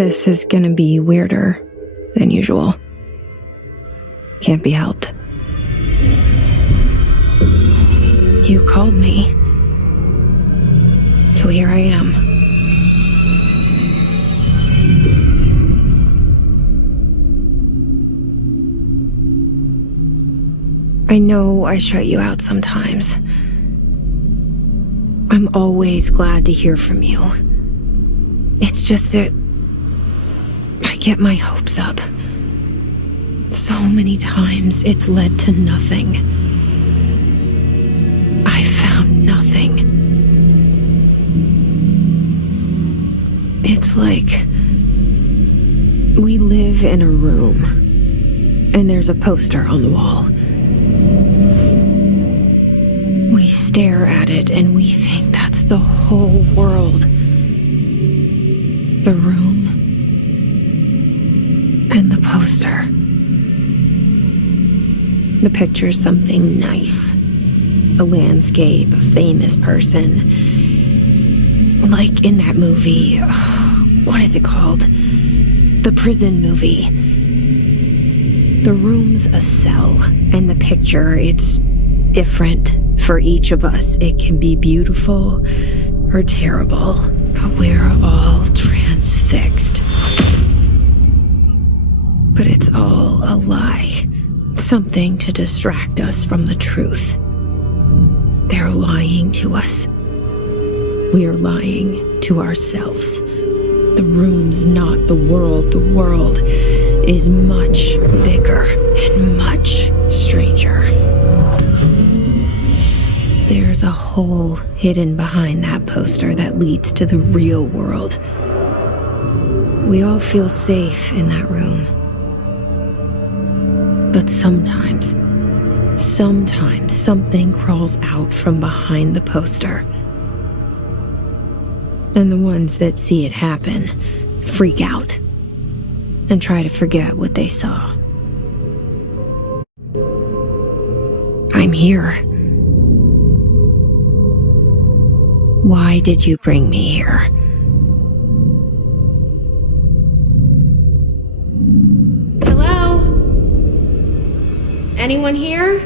This is gonna be weirder than usual. Can't be helped. You called me. So here I am. I know I shut you out sometimes. I'm always glad to hear from you. It's just that I get my hopes up. So many times it's led to nothing. I found nothing. It's like we live in a room and there's a poster on the wall. We stare at it and we think that's the whole world. The room and the poster. The picture's something nice. A landscape, a famous person. Like in that movie, what is it called? The prison movie. The room's a cell, and the picture, it's different for each of us. It can be beautiful or terrible, but we're all transfixed. But it's all a lie. Something to distract us from the truth. They're lying to us. We're lying to ourselves. The room's not the world. The world is much bigger and much stranger. There's a hole hidden behind that poster that leads to the real world. We all feel safe in that room. But sometimes something crawls out from behind the poster. And the ones that see it happen freak out and try to forget what they saw. I'm here. Why did you bring me here? Hello? Anyone here?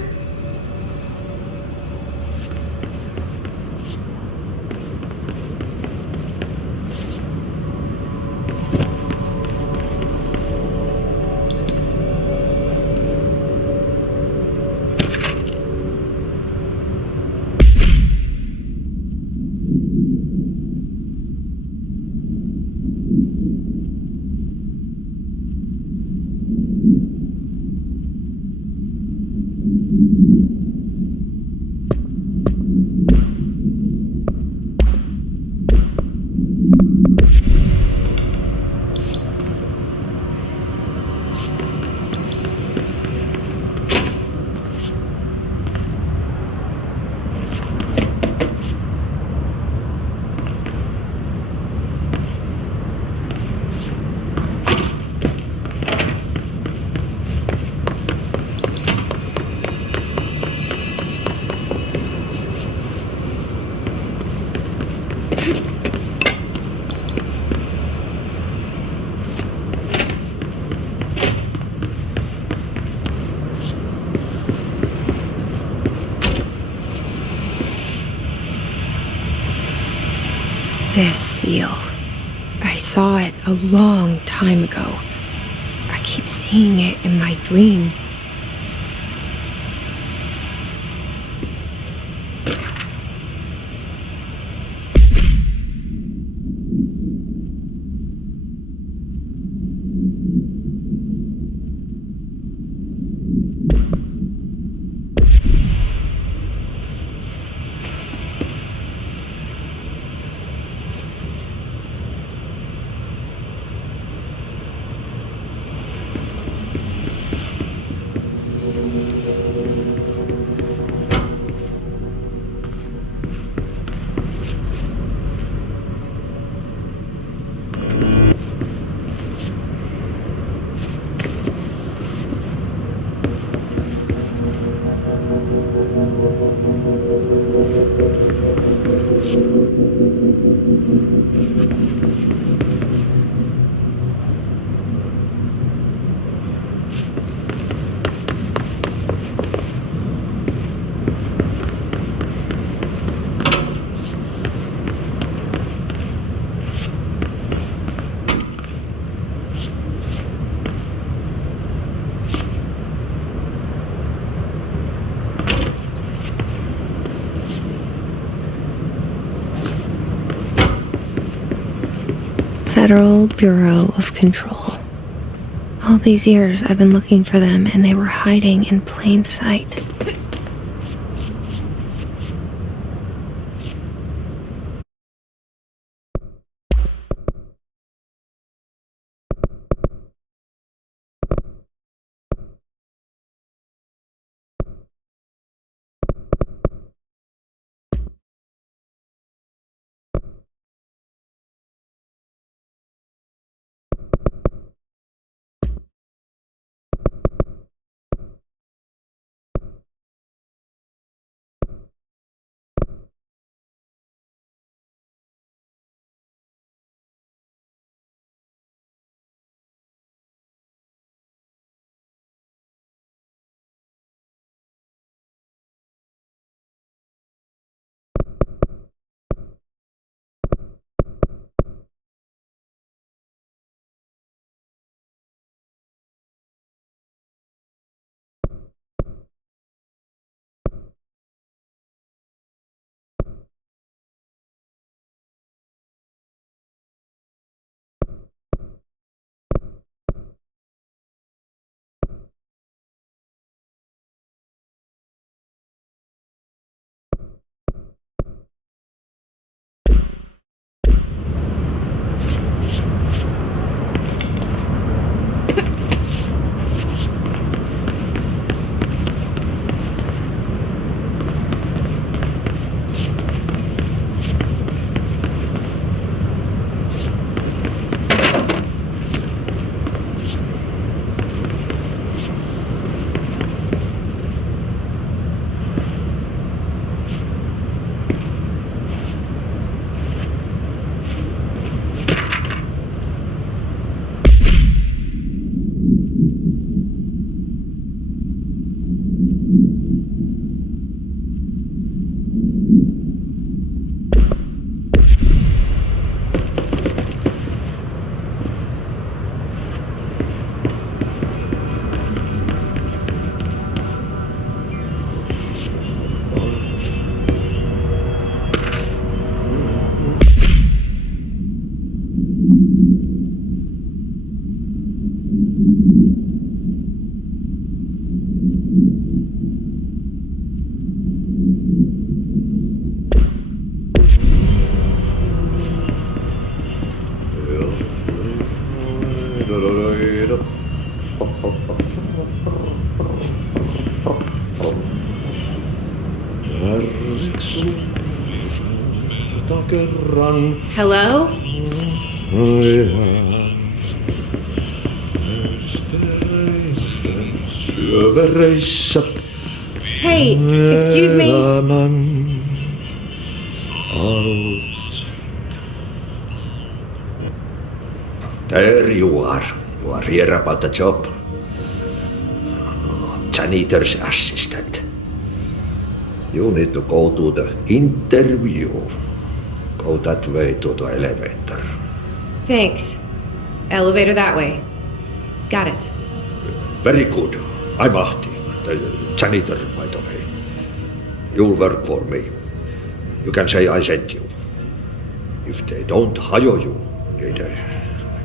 This seal. I saw it a long time ago. I keep seeing it in my dreams. Federal Bureau of Control. All these years I've been looking for them, and they were hiding in plain sight. Hello? Hey, excuse me. There you are. You are here about the job. Janitor's assistant. You need to go to the interview. Go that way to the elevator. Thanks. Elevator that way. Got it. Very good. I'm Ahti, the janitor, by the way. You'll work for me. You can say I sent you. If they don't hire you, niin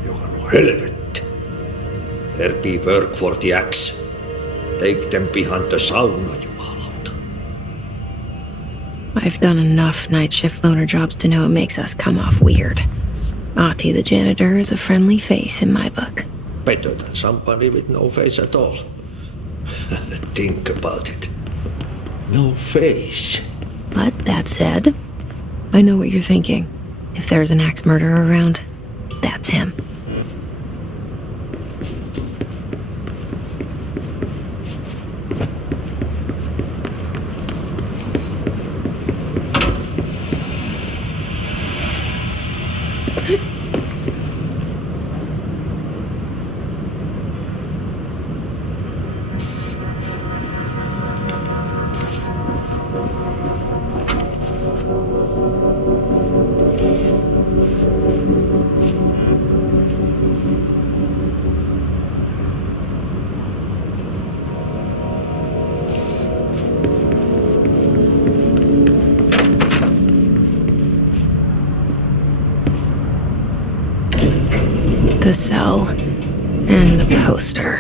johan on helvet. There'll be work for the axe. Take them behind the sauna, jumalauta. I've done enough night shift loner jobs to know it makes us come off weird. Ahti the janitor is a friendly face in my book. Better than somebody with no face at all. Think about it. No face. But that said, I know what you're thinking. If there's an axe murderer around, that's him. the cell, and the poster.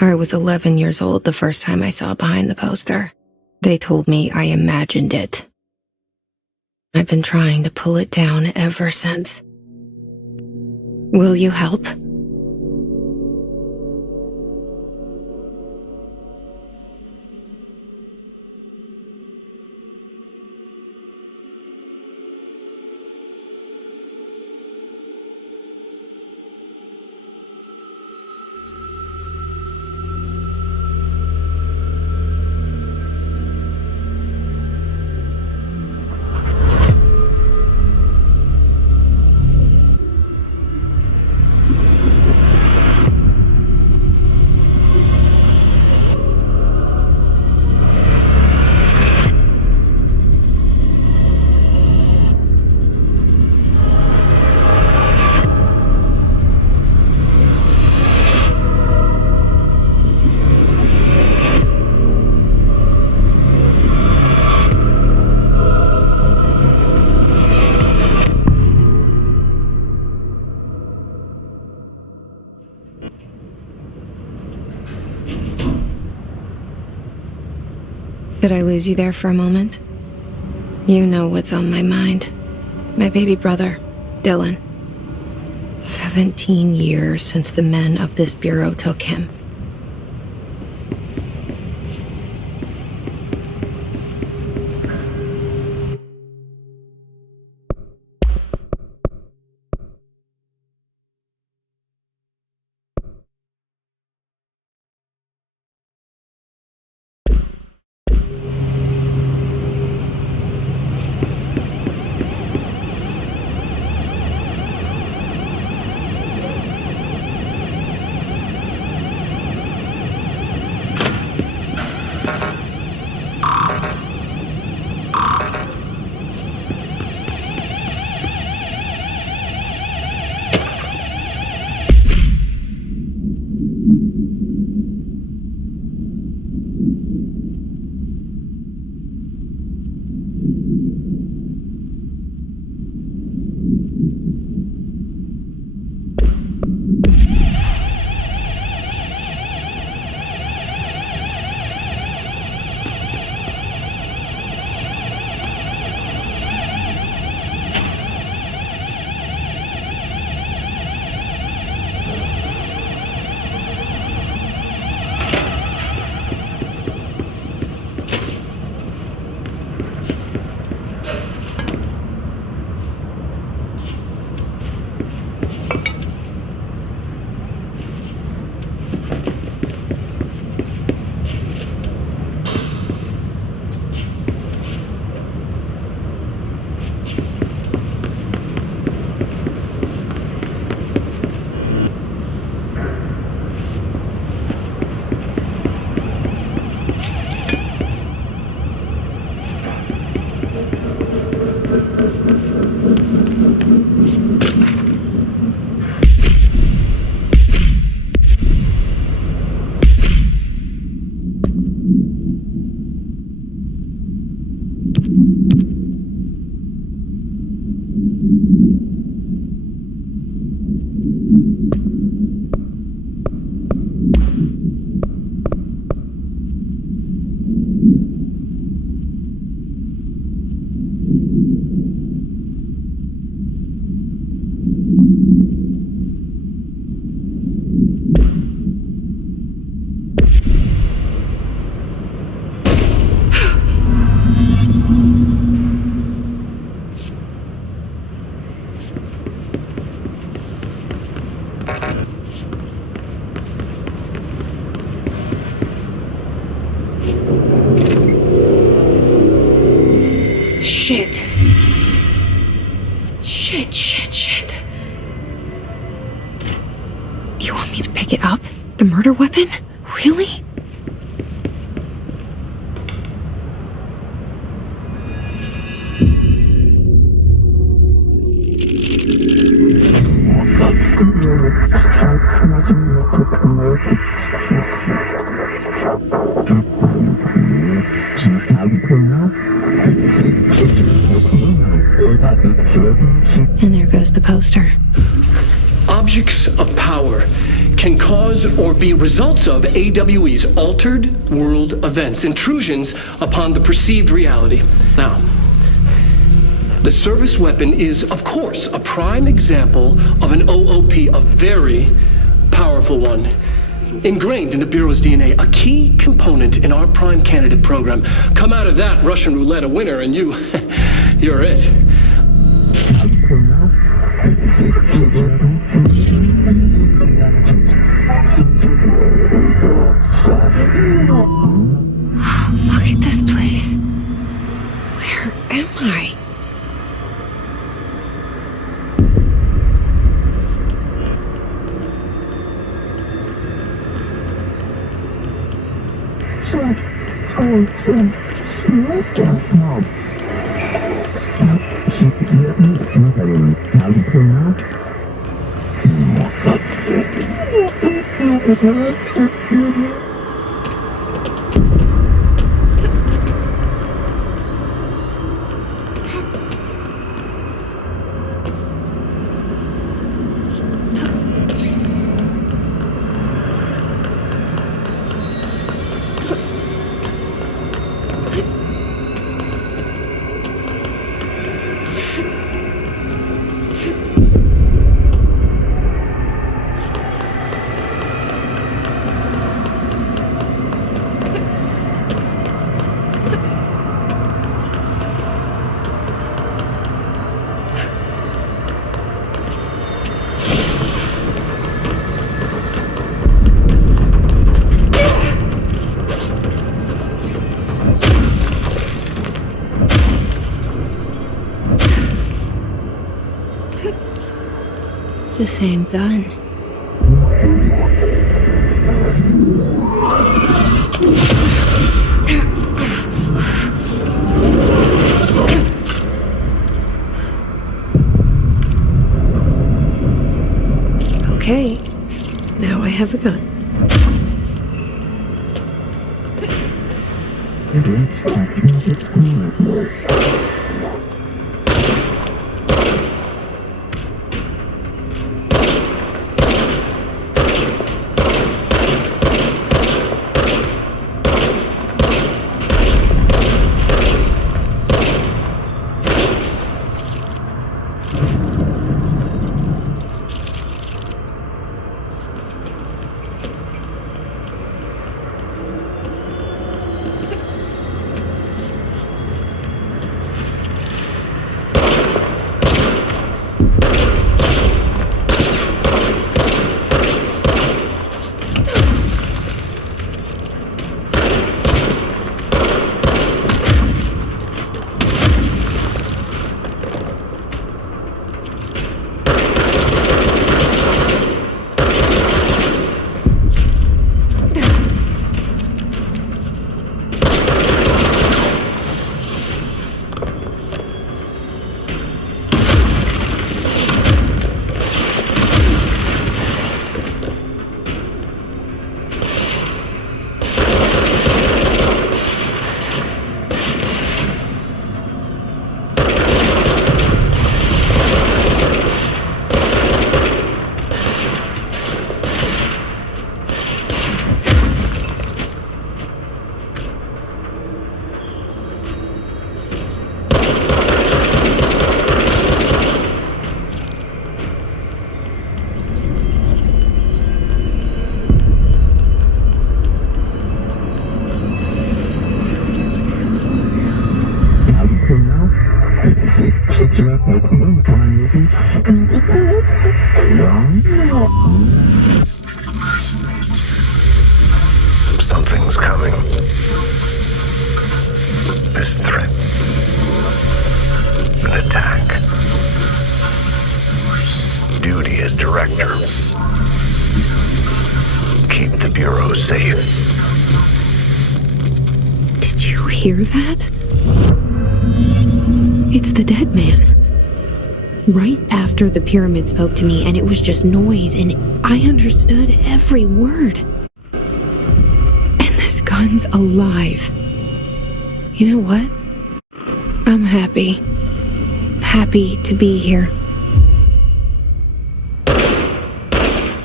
I was 11 years old the first time I saw behind the poster. They told me I imagined it. I've been trying to pull it down ever since. Will you help? Did I lose you there for a moment? You know what's on my mind. My baby brother, Dylan. 17 years since the men of this bureau took him. Shit. Shit. You want me to pick it up? The murder weapon? Really? And there goes the poster. objects of power can cause or be results of AWE's altered world events, intrusions upon the perceived reality. Now, the service weapon is, of course, a prime example of an OOP, a very powerful one, ingrained in the Bureau's DNA, a key component in our prime candidate program. Come out of that Russian roulette a winner and you're it. Look at this place. Where am I? The same gun. Okay, now I have a gun. Something's coming. This threat. An attack. Duty as director. Keep the Bureau safe. Did you hear that? It's the dead man. Right after the pyramid spoke to me, and it was just noise, and I understood every word. And this gun's alive. You know what? I'm happy. Happy to be here.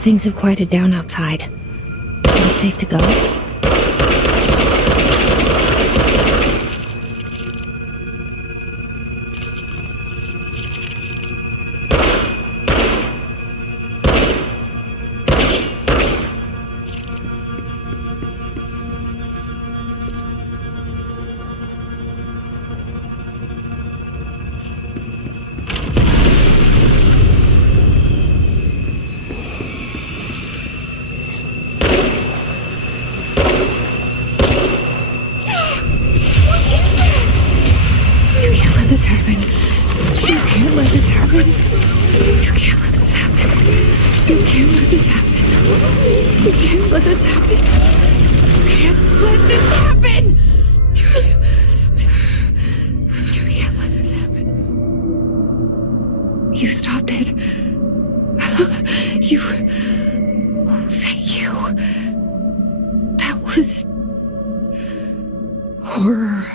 Things have quieted down outside. Is it safe to go? This happen. You can't let this happen. You can't let this happen. You can't let this happen. You can't let this happen. You can't let this happen. You can't let this happen. You can't let this happen. You stopped it. You. Oh, thank you. That was horror.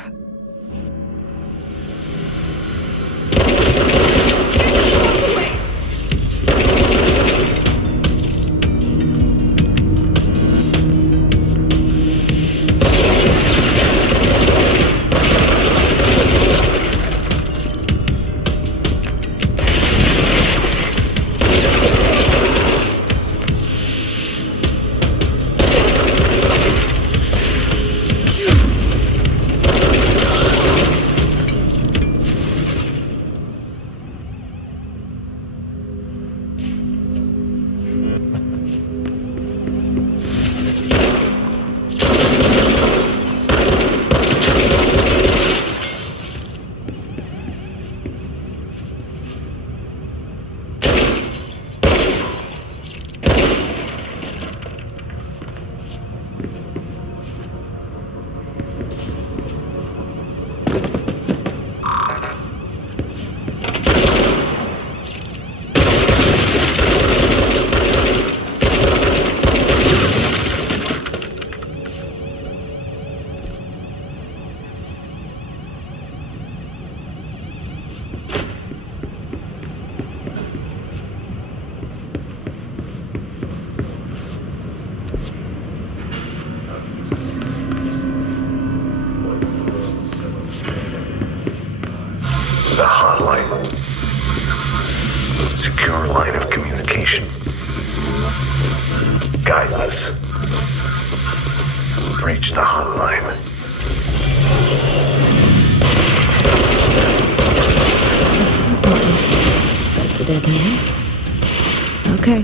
The hotline. Secure line of communication. Guidance. Reach the hotline. Says the dead man. Okay.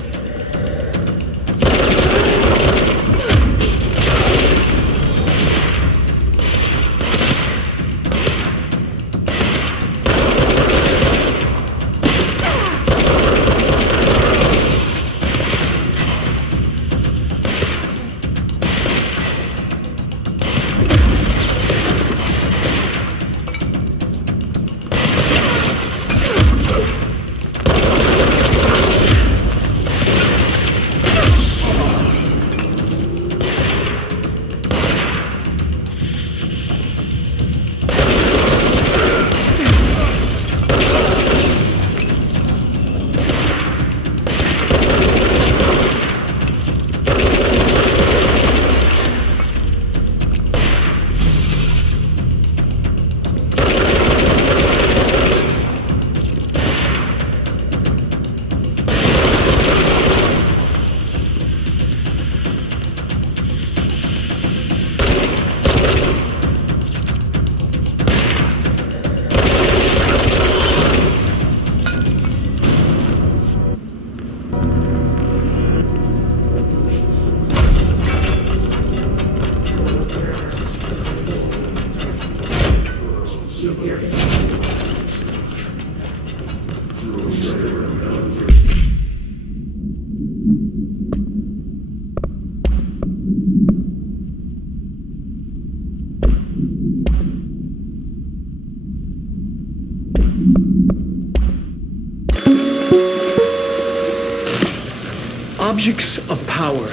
Objects of power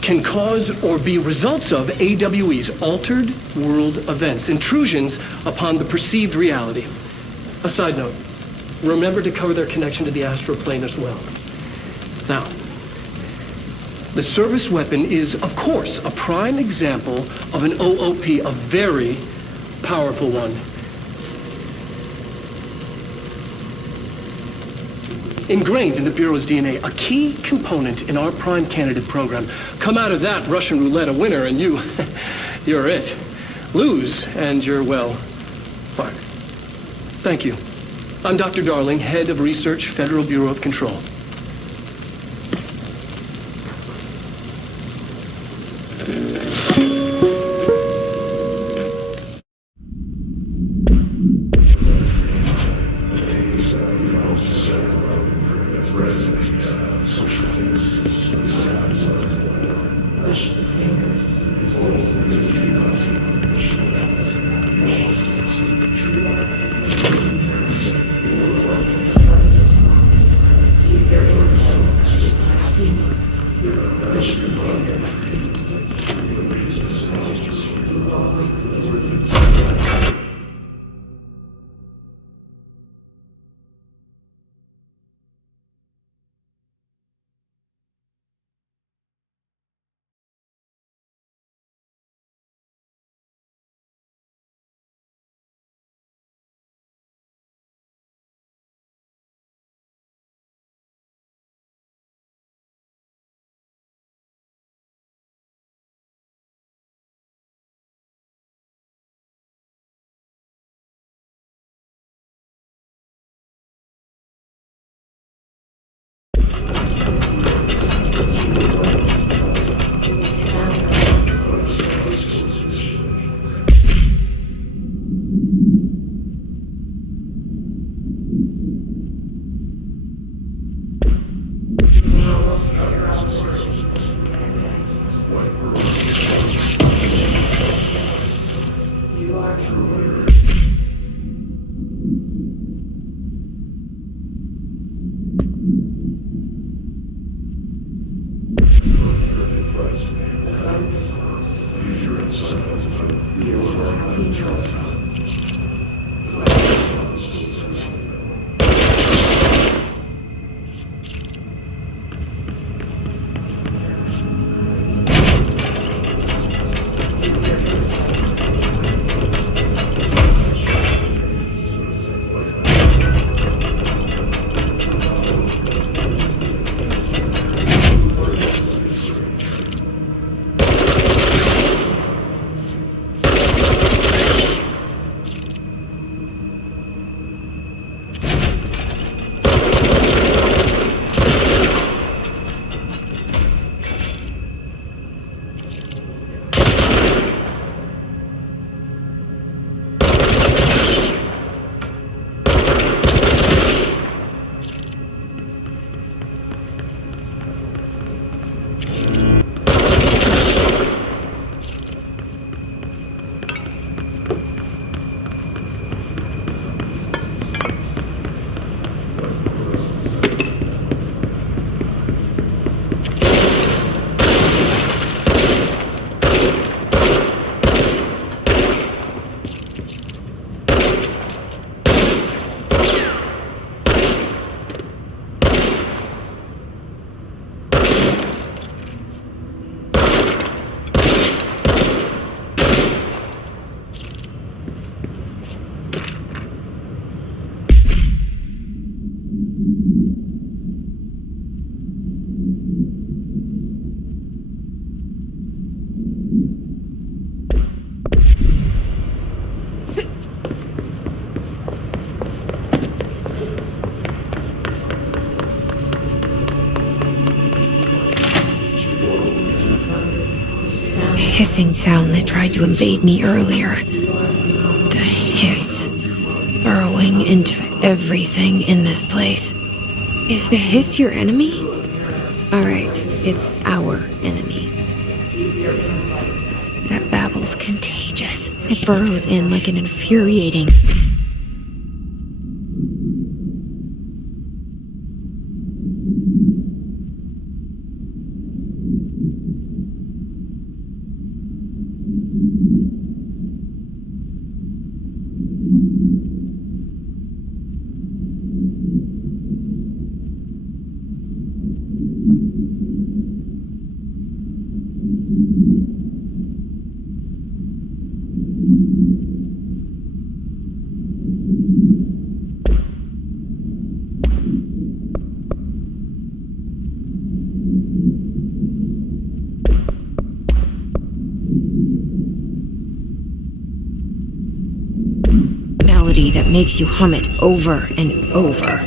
can cause or be results of AWE's altered world events, intrusions upon the perceived reality. A side note, remember to cover their connection to the astral plane as well. Now, The service weapon is, of course, a prime example of an OOP, a very powerful one. Ingrained in the Bureau's DNA, a key component in our prime candidate program. Come out of that Russian roulette a winner and you're it. Lose and you're, well, fired. Thank you. I'm Dr. Darling, Head of Research, Federal Bureau of Control. Hissing sound that tried to invade me earlier. The hiss, burrowing into everything in this place. Is the hiss your enemy? Alright, it's our enemy. That babble's contagious. It burrows in like an infuriating... melody that makes you hum it over and over.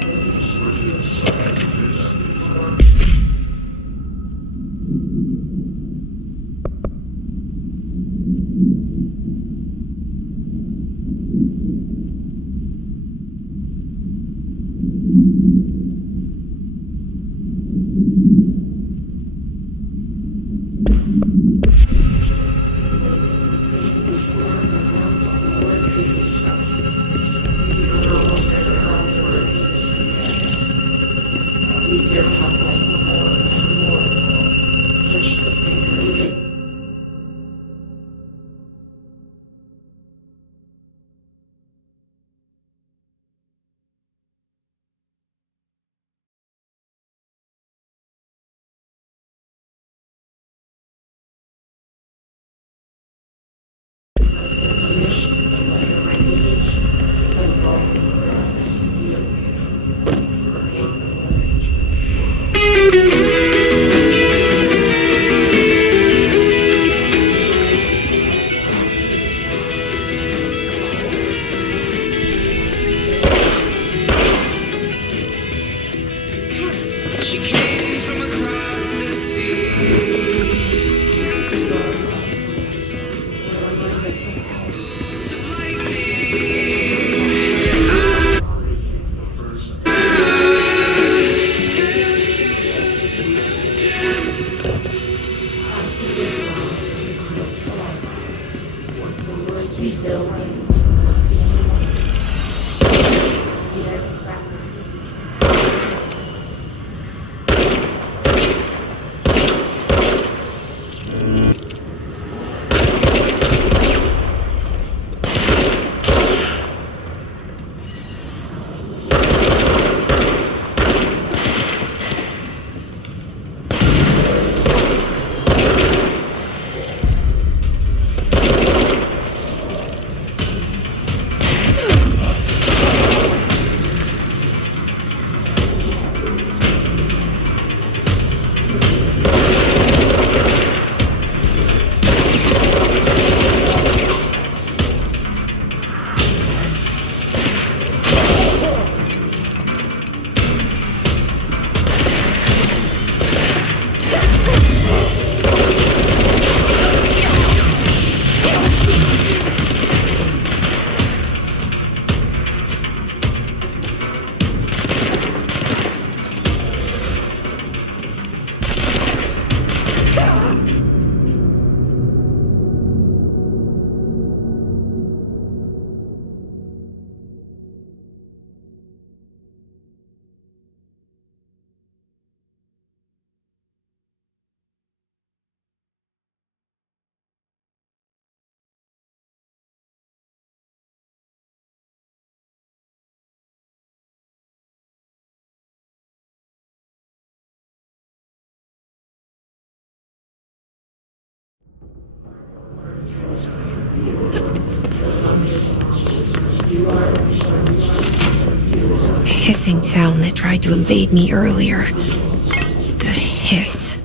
The hissing sound that tried to invade me earlier. The hiss,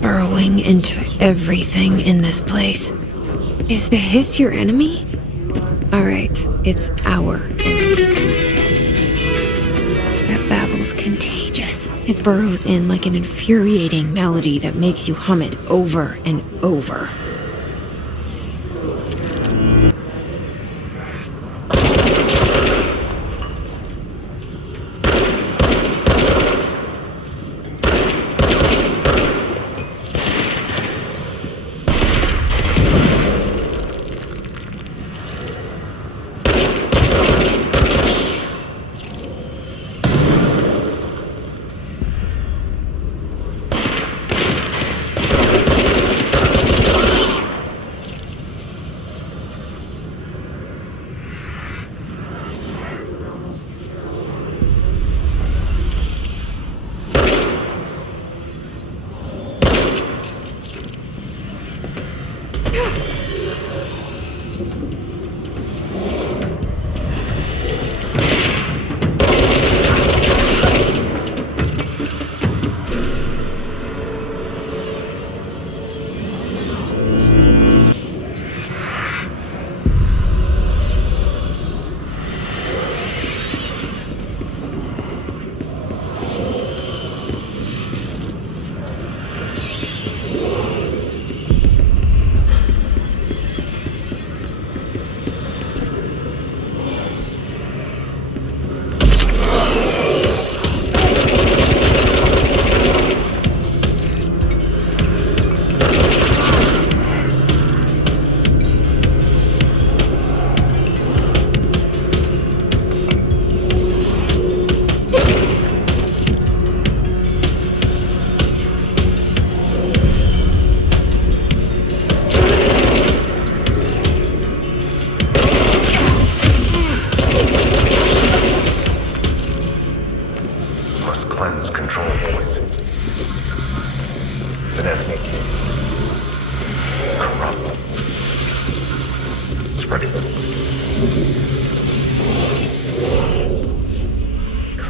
burrowing into everything in this place. Is the hiss your enemy? Alright, it's our enemy. That babble's contagious. It burrows in like an infuriating melody that makes you hum it over and over.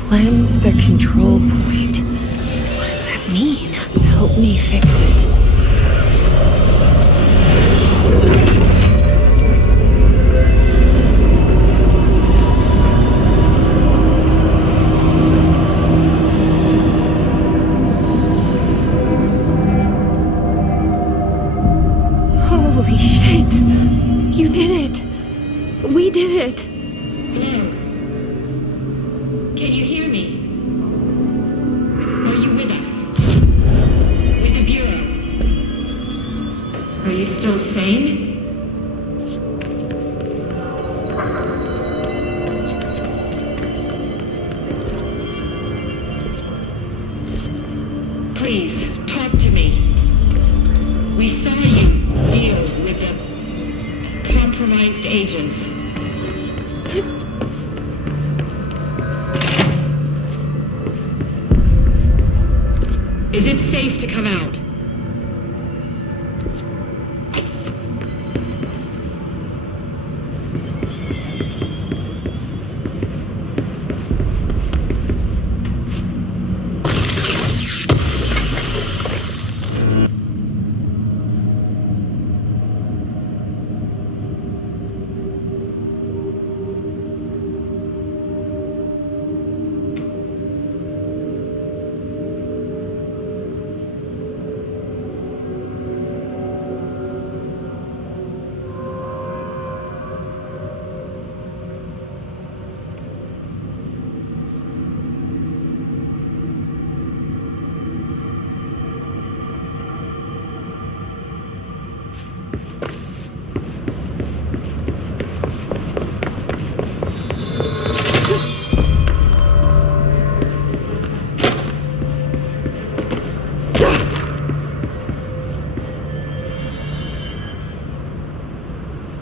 Cleanse the control point. What does that mean? Help me fix it. Holy shit! You did it! We did it! Hello? Can you hear me? Are you with us? With the Bureau? Are you still sane? Please, talk to me. We saw you deal with the compromised agents. Is it safe to come out?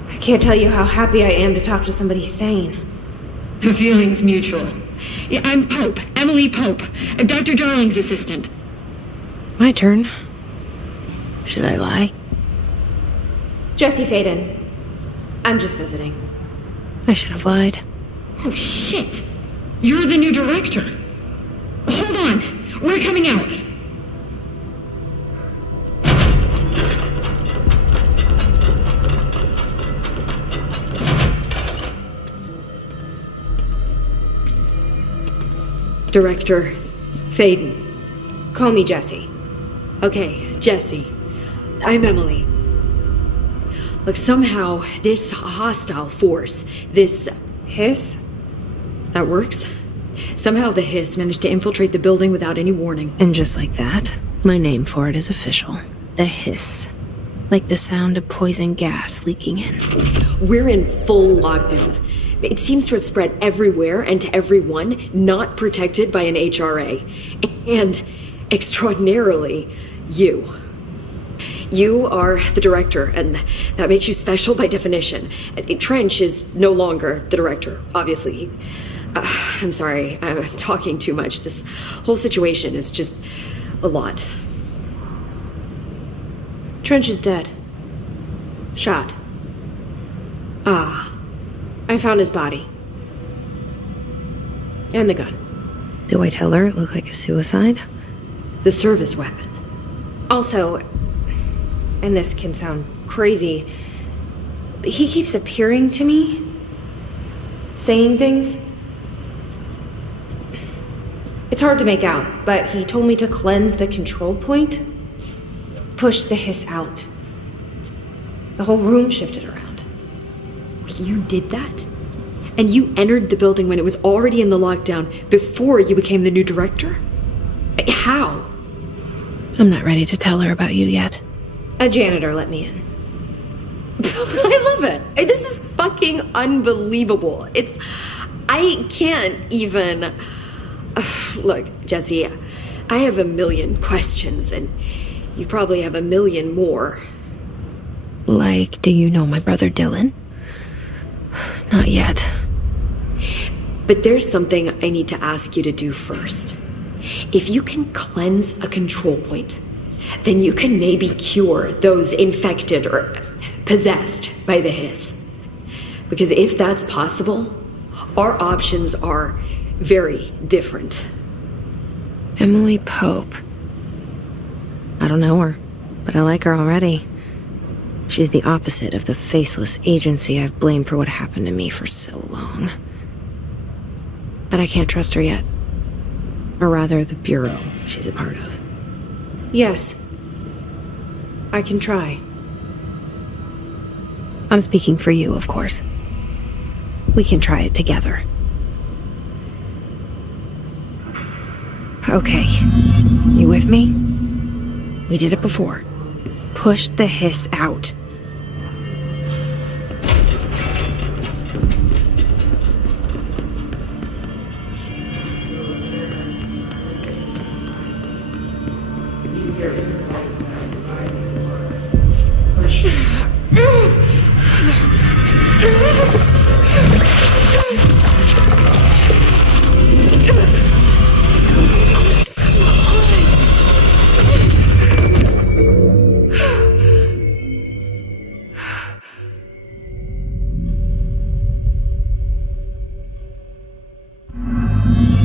I can't tell you how happy I am to talk to somebody sane. The feeling's mutual. Yeah, I'm Pope, Emily Pope, Dr. Darling's assistant. My turn. Should I lie? Jesse Faden. I'm just visiting. I should have lied. Oh, shit. You're the new director. Hold on. We're coming out. Director Faden. Call me Jesse. Okay, Jesse. I'm Emily. Look, somehow this hostile force, this Hiss? that works. Somehow the Hiss managed to infiltrate the building without any warning. And just like that, my name for it is official. The hiss. Like the sound of poison gas leaking in. We're in full lockdown. It seems to have spread everywhere and to everyone, not protected by an HRA. And, extraordinarily, you. You are the director, and that makes you special by definition. Trench is no longer the director, obviously. I'm sorry, I'm talking too much. This whole situation is just a lot. Trench is dead. Shot. Ah, I found his body. And the gun. Do I tell her it looked like a suicide? the service weapon. Also, and this can sound crazy, but he keeps appearing to me, saying things. It's hard to make out, but he told me to cleanse the control point, push the hiss out. The whole room shifted around. You did that? And you entered the building when it was already in the lockdown before you became the new director? How? I'm not ready to tell her about you yet. A janitor let me in. I love it. This is fucking unbelievable. I can't even... Look, Jesse, I have a million questions, and you probably have a million more. Like, do you know my brother Dylan? Not yet. But there's something I need to ask you to do first. If you can cleanse a control point, then you can maybe cure those infected or possessed by the hiss. Because if that's possible, our options are very different. Emily Pope. I don't know her, but I like her already. She's the opposite of the faceless agency I've blamed for what happened to me for so long. But I can't trust her yet. Or rather, the Bureau she's a part of. Yes. I can try. I'm speaking for you, of course. We can try it together. Okay. You with me? We did it before. Push the hiss out.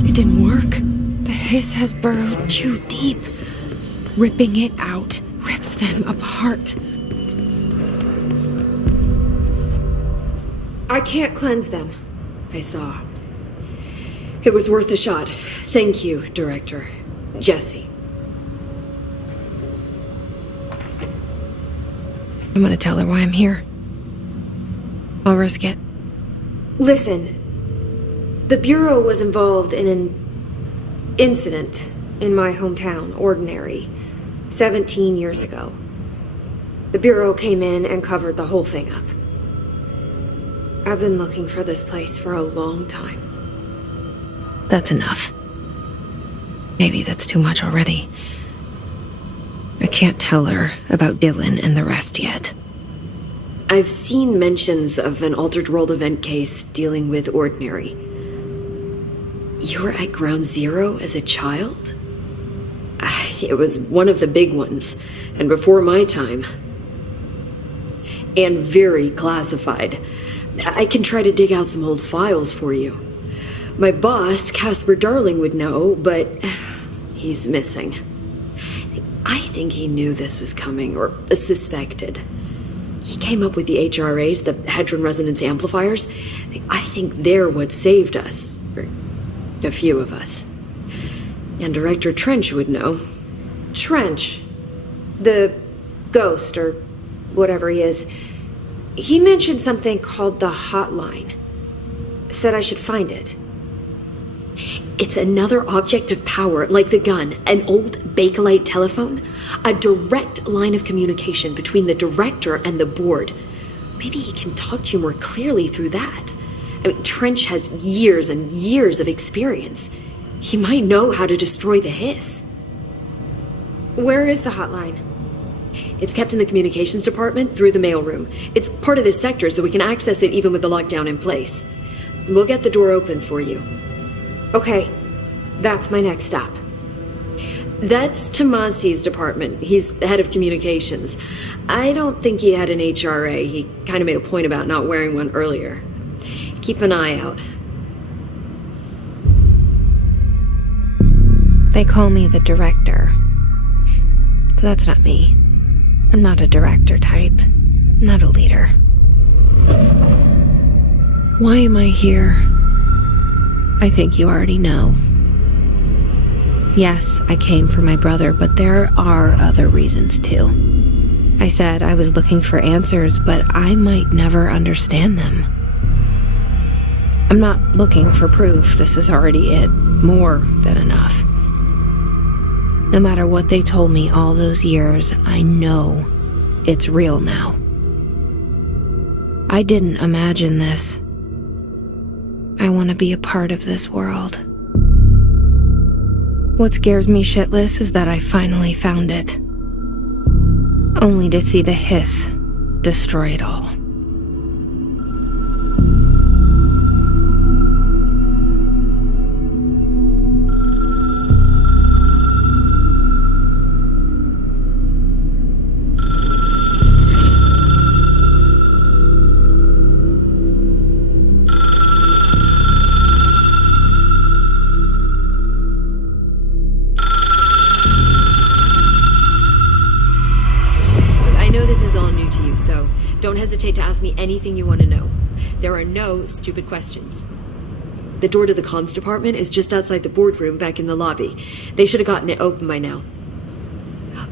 It didn't work. The hiss has burrowed too deep. Ripping it out rips them apart. I can't cleanse them. I saw. It was worth a shot. Thank you, Director. Jesse. I'm gonna tell her why I'm here. I'll risk it. Listen, the Bureau was involved in an incident in my hometown, Ordinary, 17 years ago. The Bureau came in and covered the whole thing up. I've been looking for this place for a long time. That's enough. Maybe that's too much already. I can't tell her about Dylan and the rest yet. I've seen mentions of an Altered World event case dealing with Ordinary. You were at Ground Zero as a child? It was one of the big ones, and before my time. And very classified. I can try to dig out some old files for you. My boss, Casper Darling, would know, but he's missing. I think he knew this was coming, or suspected. He came up with the HRAs, the Hadron Resonance Amplifiers. I think they're what saved us, or a few of us. And Director Trench would know. Trench, the ghost, or whatever he is, he mentioned something called the Hotline. Said I should find it. It's another object of power, like the gun, an old Bakelite telephone, a direct line of communication between the director and the board. Maybe he can talk to you more clearly through that. Trench has years and years of experience. He might know how to destroy the hiss. Where is the hotline? It's kept in the communications department through the mailroom. It's part of this sector, so we can access it even with the lockdown in place. We'll get the door open for you. Okay, that's my next stop. That's Tomasi's department. He's the head of communications. I don't think he had an HRA. He kind of made a point about not wearing one earlier. Keep an eye out. They call me the director. But that's not me. I'm not a director type. I'm not a leader. Why am I here? I think you already know. Yes, I came for my brother, but there are other reasons too. I said I was looking for answers, but I might never understand them. I'm not looking for proof. This is already it. More than enough. No matter what they told me all those years, I know it's real now. I didn't imagine this. I want to be a part of this world. What scares me shitless is that I finally found it. Only to see the hiss destroy it all. hesitate to ask me anything you want to know. There are no stupid questions. The door to the comms department is just outside the boardroom back in the lobby. They should have gotten it open by now.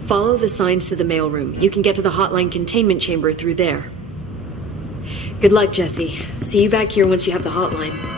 Follow the signs to the mailroom. You can get to the hotline containment chamber through there. Good luck, Jesse. See you back here once you have the hotline.